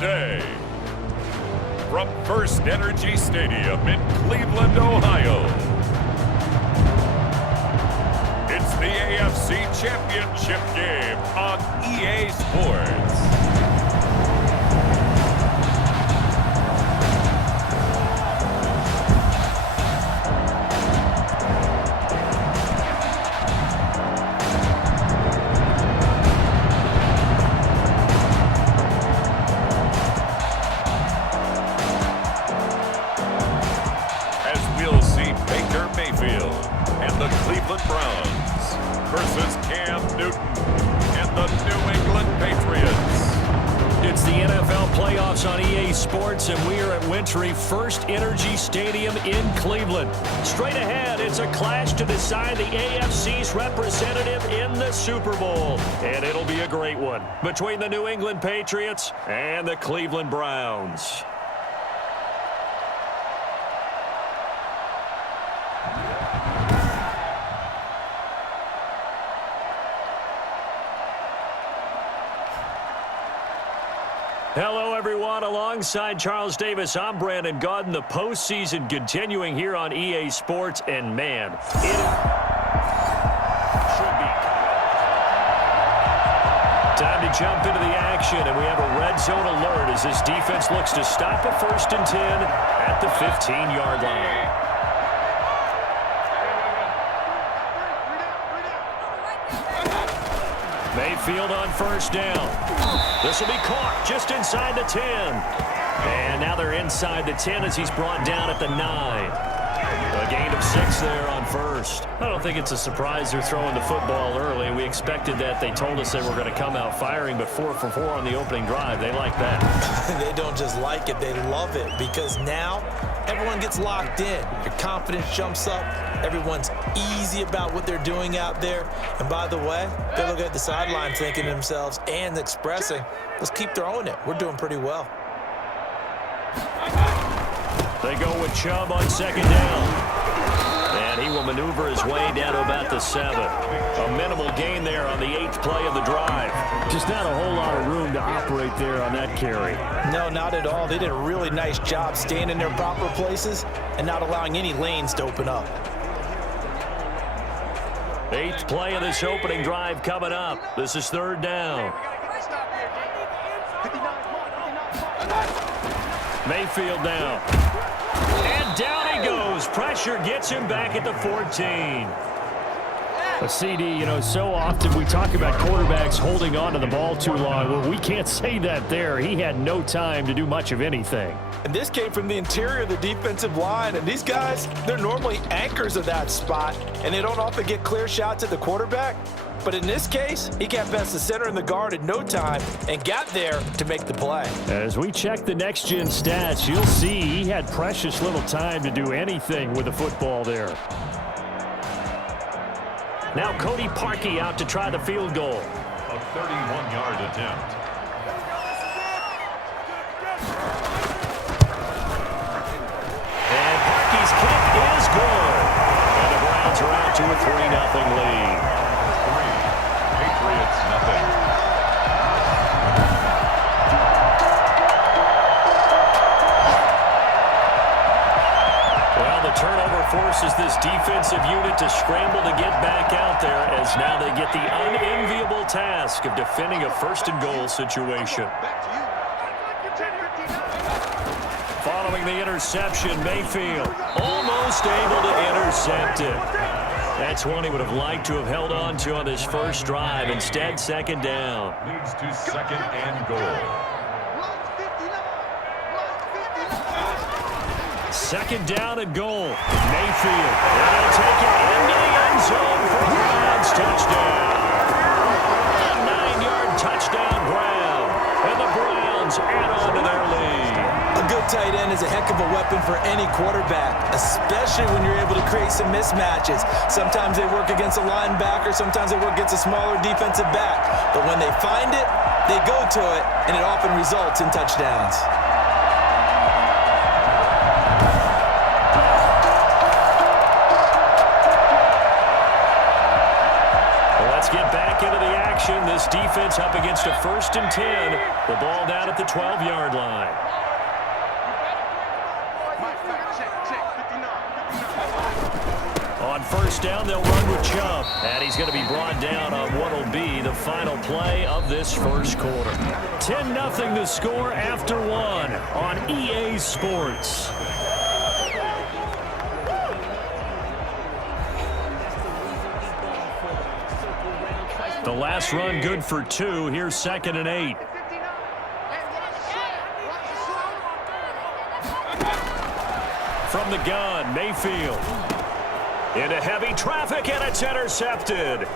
today. From First Energy Stadium in Cleveland, Ohio, it's the AFC Championship game on EA Sports. And the Cleveland Browns versus Cam Newton and the New England Patriots. It's the NFL playoffs on EA Sports, and we are at Wintry First Energy Stadium in Cleveland. Straight ahead, it's a clash to decide the AFC's representative in the Super Bowl. And it'll be a great one between the New England Patriots and the Cleveland Browns. Hello, everyone. Alongside Charles Davis, I'm Brandon Gaudin. The postseason continuing here on EA Sports, and man, it should be. Time to jump into the action, and we have a red zone alert as this defense looks to stop a 1st and 10 at the 15-yard line. Mayfield on 1st down. This will be caught just inside the 10. And now they're inside the 10 as he's brought down at the 9. A gain of 6 there on 1st. I don't think it's a surprise they're throwing the football early. We expected that. They told us they were going to come out firing, but 4 for 4 on the opening drive. They like that. They don't just like it, they love it, because now everyone gets locked in. Your confidence jumps up. Everyone's easy about what they're doing out there. And by the way, they look at the sideline thinking to themselves and expressing, let's keep throwing it. We're doing pretty well. They go with Chubb on 2nd down. And he will maneuver his way down to about the 7. A minimal gain there on the 8th play of the drive. Just not a whole lot of room to operate there on that carry. No, not at all. They did a really nice job staying in their proper places and not allowing any lanes to open up. 8th play of this opening drive coming up. This is 3rd down. Mayfield now. And down he goes. Pressure gets him back at the 14. A CD, you know, so often we talk about quarterbacks holding on to the ball too long. Well, we can't say that there. He had no time to do much of anything. And this came from the interior of the defensive line. And these guys, they're normally anchors of that spot, and they don't often get clear shots at the quarterback. But in this case, he got past the center and the guard in no time and got there to make the play. As we check the next-gen stats, you'll see he had precious little time to do anything with the football there. Now Cody Parkey out to try the field goal. A 31-yard attempt. And Parkey's kick is good. And the Browns are out to a 3-0 lead. 3, Patriots nothing. Well, the turnover forces this defensive unit to scramble to get back out there, as now they get the unenviable task of defending a 1st and goal situation. Following the interception, Mayfield almost able to intercept it. That's one he would have liked to have held on to on this first drive. Instead, 2nd down. Leads to 2nd and goal. 2nd down and goal. Mayfield. They'll take it into the end zone for a Browns touchdown. A 9-yard touchdown grab. And the Browns add on to their lead. A good tight end is a heck of a weapon for any quarterback, especially when you're able to create some mismatches. Sometimes they work against a linebacker, sometimes they work against a smaller defensive back. But when they find it, they go to it, and it often results in touchdowns. let's get back into the action. This defense up against a 1st and 10. The ball down at the 12-yard line. On 1st down, they'll run with Chubb. And he's going to be brought down on what will be the final play of this 1st quarter. 10-0 the score after 1 on EA Sports. The last run good for 2. Here's 2nd and 8. From the gun, Mayfield. Into heavy traffic, and it's intercepted.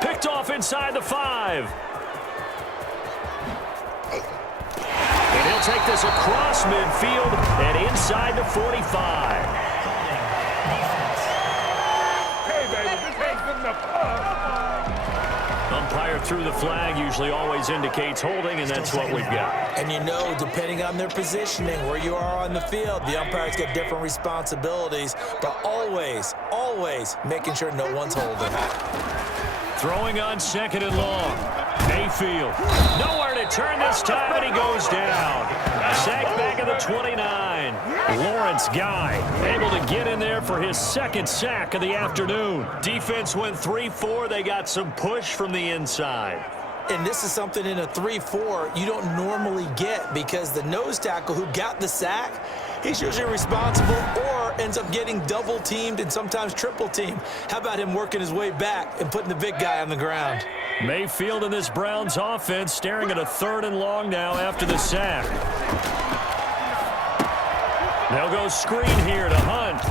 Picked off inside the 5. And he'll take this across midfield and inside the 45. Hey, baby, this ain't good enough. Umpire through the flag usually always indicates holding, and that's what we've got. And you know, depending on their positioning, where you are on the field, the umpires get different responsibilities, but always making sure no one's holding. Throwing on 2nd and long. Mayfield. Nowhere to turn this time, and he goes down. Sacked back at the 29. Lawrence Guy able to get in there for his 2nd sack of the afternoon. Defense went 3-4. They got some push from the inside. And this is something in a 3-4 you don't normally get, because the nose tackle who got the sack, he's usually responsible or ends up getting double-teamed and sometimes triple-teamed. How about him working his way back and putting the big guy on the ground? Mayfield in this Browns offense staring at a 3rd and long now after the sack. They'll go screen here to Hunt.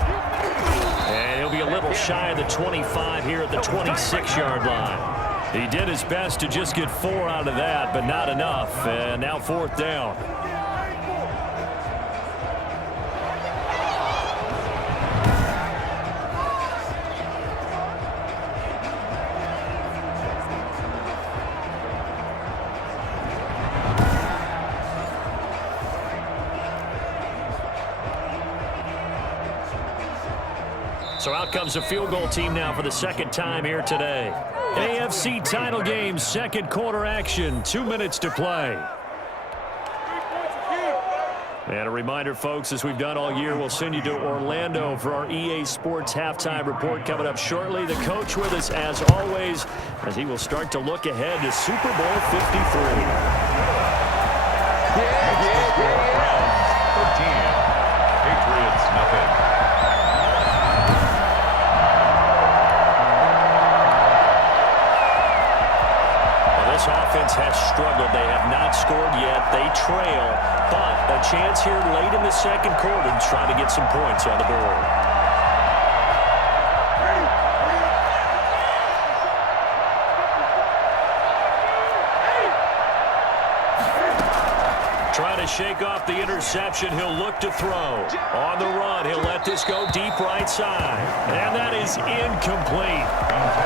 And he'll be a little shy of the 25 here at the 26-yard line. He did his best to just get 4 out of that, but not enough. And now 4th down. So out comes a field goal team now for the 2nd time here today. AFC title game, 2nd quarter action, 2 minutes to play. And a reminder, folks, as we've done all year, we'll send you to Orlando for our EA Sports halftime report coming up shortly. The coach with us, as always, as he will start to look ahead to Super Bowl 53. Browns 13, Patriots nothing. This offense has struggled. They have not scored yet. They trail, but a chance here late in the 2nd quarter to try to get some points on the board. Trying to shake off the interception. He'll look to throw. On the run, he'll let this go deep right side. And that is incomplete.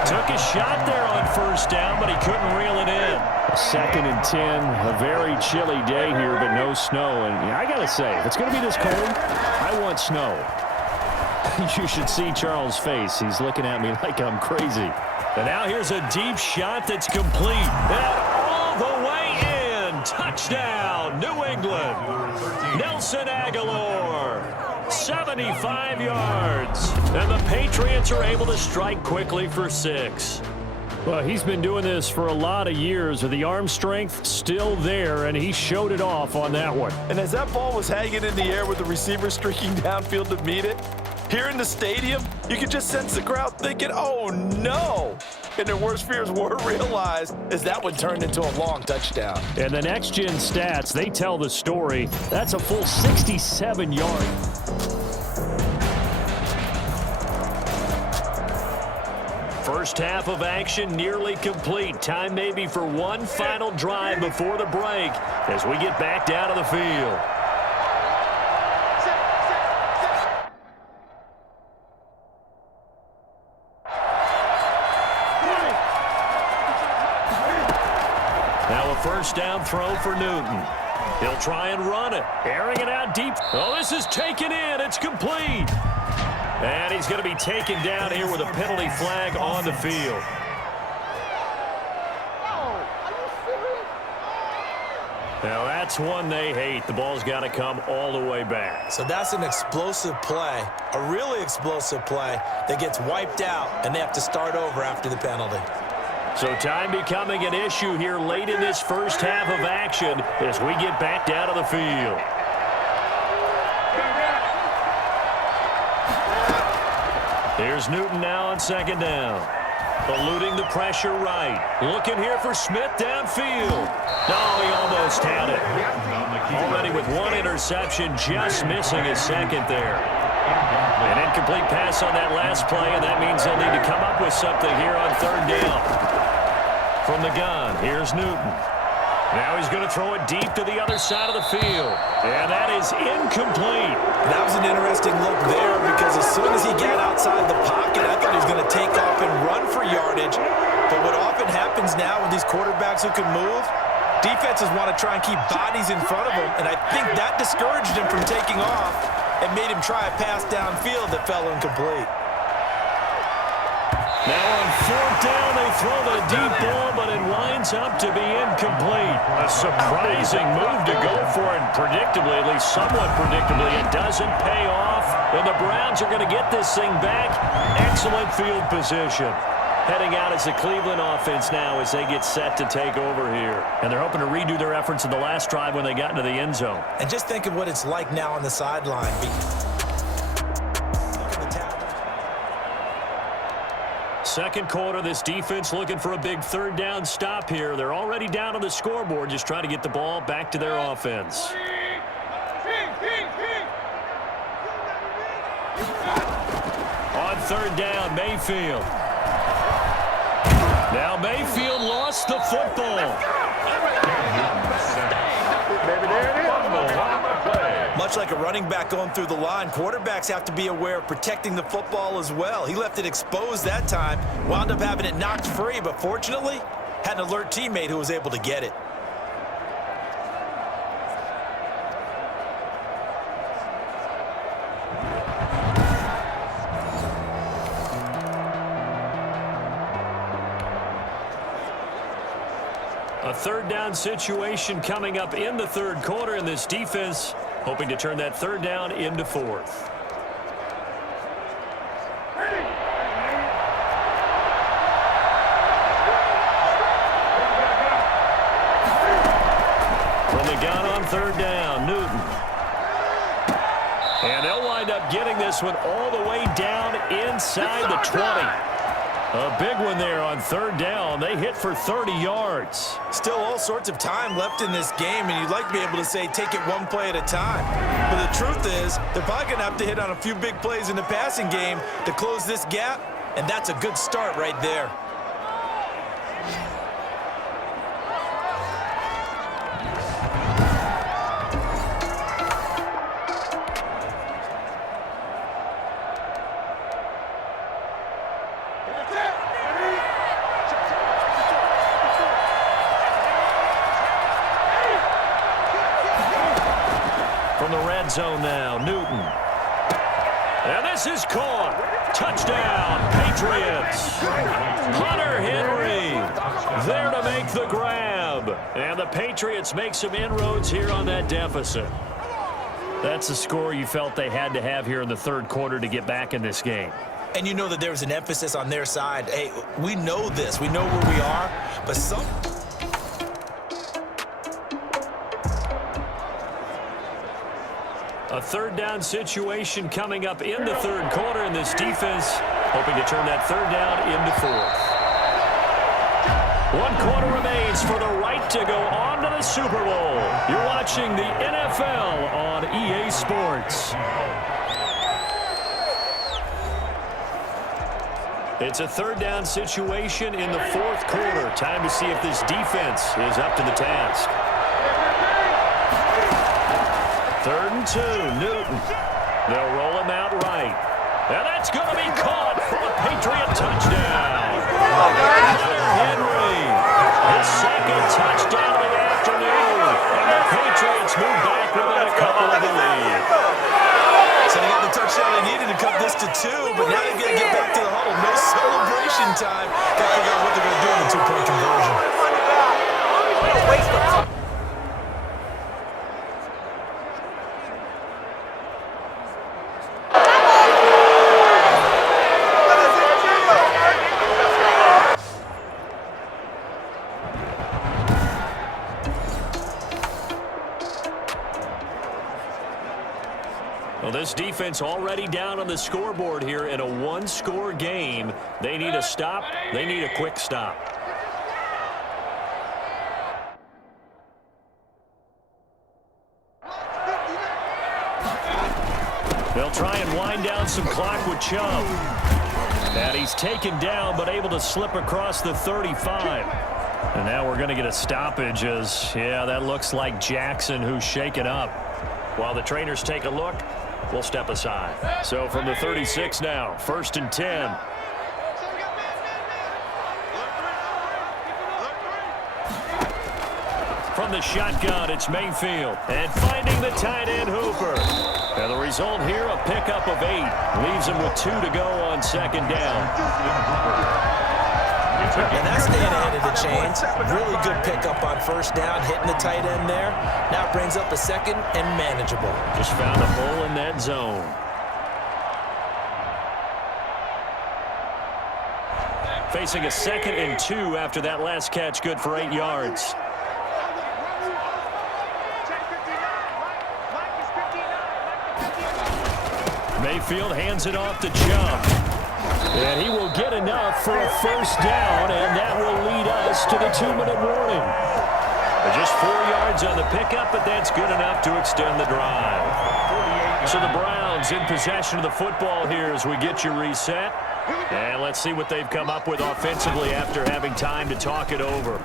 Took a shot there on 1st down, but he couldn't reel it in. 2nd and 10, a very chilly day here, but no snow. And I got to say, if it's going to be this cold, I want snow. You should see Charles' face. He's looking at me like I'm crazy. And now here's a deep shot that's complete. And all the way in. Touchdown, New England. Nelson Aguilar, 75 yards. And the Patriots are able to strike quickly for 6. Well, he's been doing this for a lot of years with the arm strength still there, and he showed it off on that one. And as that ball was hanging in the air with the receiver streaking downfield to meet it, here in the stadium, you could just sense the crowd thinking, oh, no. And their worst fears were realized as that one turned into a long touchdown. And the next-gen stats, they tell the story. That's a full 67 yards. First half of action nearly complete. Time maybe for one final drive before the break as we get back down to the field. Now a first down throw for Newton. He'll try and run it. Airing it out deep. Oh, this is taken in. It's complete. And he's going to be taken down here with a penalty flag on the field. Now that's one they hate. The ball's got to come all the way back. So that's an explosive play, a really explosive play that gets wiped out, and they have to start over after the penalty. So time becoming an issue here late in this first half of action as we get back down to the field. Here's Newton now on second down. Eluding the pressure right. Looking here for Smith downfield. No, he almost had it. Already with one interception, just missing his second there. An incomplete pass on that last play, and that means they'll need to come up with something here on third down. From the gun, here's Newton. Now he's going to throw it deep to the other side of the field. And that is incomplete. That was an interesting look there because as soon as he got outside the pocket, I thought he was going to take off and run for yardage. But what often happens now with these quarterbacks who can move, defenses want to try and keep bodies in front of them. And I think that discouraged him from taking off and made him try a pass downfield that fell incomplete. Now on fourth down, they throw the deep ball, but it winds up to be incomplete. A surprising move to go for it, predictably, at least somewhat predictably. It doesn't pay off, and the Browns are going to get this thing back. Excellent field position. Heading out as the Cleveland offense now as they get set to take over here. And they're hoping to redo their efforts in the last drive when they got into the end zone. And just think of what it's like now on the sideline. Second quarter, this defense looking for a big third down stop here. They're already down on the scoreboard, just trying to get the ball back to their offense. On third down, Mayfield. Now Mayfield lost the football. Much like a running back going through the line, quarterbacks have to be aware of protecting the football as well. He left it exposed that time, wound up having it knocked free, but fortunately, had an alert teammate who was able to get it. A third down situation coming up in the third quarter, and this defense hoping to turn that third down into fourth. From the gun on third down, Newton. And they'll wind up getting this one all the way down inside the 20. A big one there on third down. They hit for 30 yards. Still all sorts of time left in this game, and you'd like to be able to say take it one play at a time. But the truth is, they're probably going to have to hit on a few big plays in the passing game to close this gap, and that's a good start right there. Zone now, Newton. And this is caught. Touchdown, Patriots. Hunter Henry there to make the grab. And the Patriots make some inroads here on that deficit. That's the score you felt they had to have here in the third quarter to get back in this game. And you know that there was an emphasis on their side. Hey, we know this. We know where we are. But some... A third down situation coming up in the third quarter, and this defense hoping to turn that third down into fourth. 1 quarter remains for the right to go on to the Super Bowl. You're watching the NFL on EA Sports. It's a third down situation in the fourth quarter. Time to see if this defense is up to the task. 3rd and 2, Newton. They'll roll him out right. And that's going to be caught for a Patriot touchdown. Hunter Henry, his second touchdown of the afternoon. And the Patriots move back within a couple of the lead. So they got the touchdown they needed to cut this to 2, but now they're going to get back to the huddle. No celebration time. Got to figure out what they're going to do in the 2-point conversion. This defense already down on the scoreboard here in a one-score game. They need a stop. They need a quick stop. They'll try and wind down some clock with Chubb. And he's taken down but able to slip across the 35. And now we're going to get a stoppage as, yeah, that looks like Jackson who's shaken up. While the trainers take a look, we'll step aside. So from the 36 now, 1st and 10. From the shotgun, it's Mayfield. And finding the tight end, Hooper. And the result here, a pickup of 8. Leaves him with 2 to go on 2nd down. And that's staying ahead of the chains. Really good pickup on 1st down, hitting the tight end there. Now it brings up a 2nd and manageable. Just found a hole in that zone. Facing a 2nd and 2 after that last catch, good for 8 yards. Mayfield hands it off to Chubb. And he will get enough for a 1st down, and that will lead us to the 2-minute warning. Just 4 yards on the pickup, but that's good enough to extend the drive. So the Browns in possession of the football here as we get you reset. And let's see what they've come up with offensively after having time to talk it over.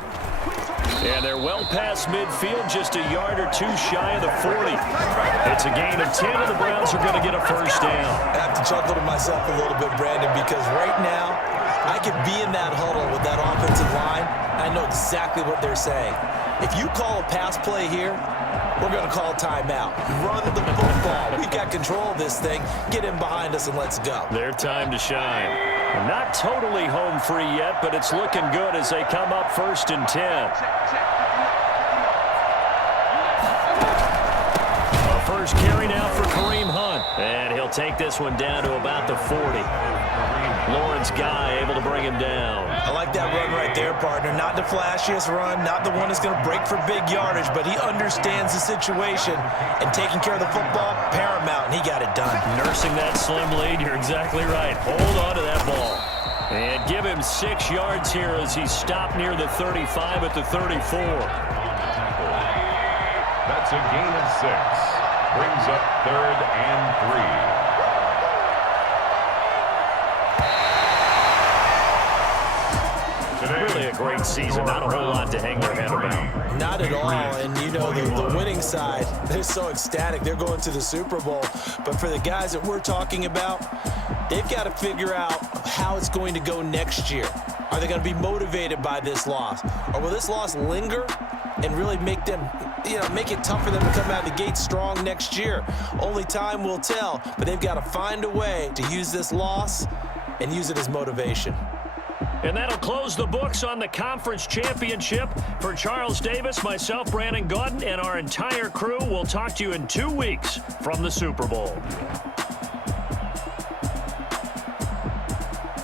And they're well past midfield, just a yard or 2 shy of the 40. It's a gain of 10, and the Browns are going to get a 1st down. I have to chuckle to myself a little bit, Brandon, because right now I could be in that huddle with that offensive line. I know exactly what they're saying. If you call a pass play here, we're going to call timeout. Run the football. We got control of this thing. Get in behind us and let's go. Their time to shine. Not totally home free yet, but it's looking good as they come up 1st and 10. A 1st carry now for Kareem Hunt. And he'll take this one down to about the 40. Lawrence Guy able to bring him down. I like that run right there, partner. Not the flashiest run, not the one that's going to break for big yardage, but he understands the situation, and taking care of the football, paramount, and he got it done. Nursing that slim lead, you're exactly right. Hold on to that ball. And give him 6 yards here as he stopped near the 35 at the 34. That's a gain of 6. Brings up 3rd and 3. Really a great season. Not a whole lot to hang their head about. Not at all. And, you know, the winning side, they're so ecstatic. They're going to the Super Bowl. But for the guys that we're talking about, they've got to figure out how it's going to go next year. Are they going to be motivated by this loss? Or will this loss linger and really make them, make it tough for them to come out of the gate strong next year? Only time will tell. But they've got to find a way to use this loss and use it as motivation. And that'll close the books on the conference championship. For Charles Davis, myself, Brandon Gaudin, and our entire crew, we'll talk to you in 2 weeks from the Super Bowl.